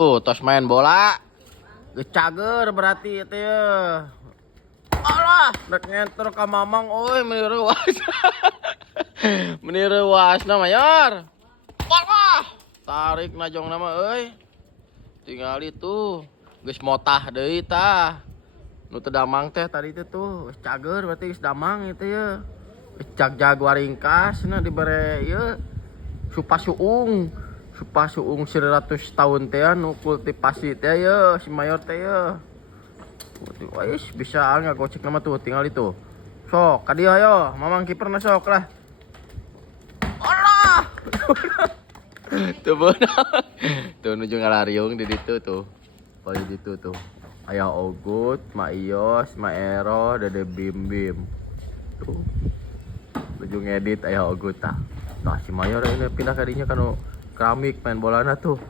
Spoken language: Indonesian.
Tuh, tos main bola. Gecager berarti itu ya. Alah, rek ngentor ka Mamang euy meniru was. Meniru wasna mayor. Wah, tarik najong nama euy. Tinggal itu. Geus motah deui tah. Nu teu damang teh tadi itu tuh, geus cager berarti geus damang itu ya. Geus jag-jag waringkasna dibere ieu supasuung. Supasuung 100 tahun teh nu kultivasi teh ya si mayor teh ya. Wais bisa ngagocek nama tuh tinggal itu. Sok ka dieu ayo, Mamang kiperna sok lah. Allah. Tuh beunang. Tuh nuju ngalariung di ditu tuh. Oh di ditu tuh. Ayah Ogut, Ma Ios, Ma Ero, Dede Bim Bim. Tuh. Nuju ngedit ayah Ogut tah. Tah si mayor ini pindah kadinya kan keramik main bolana tuh.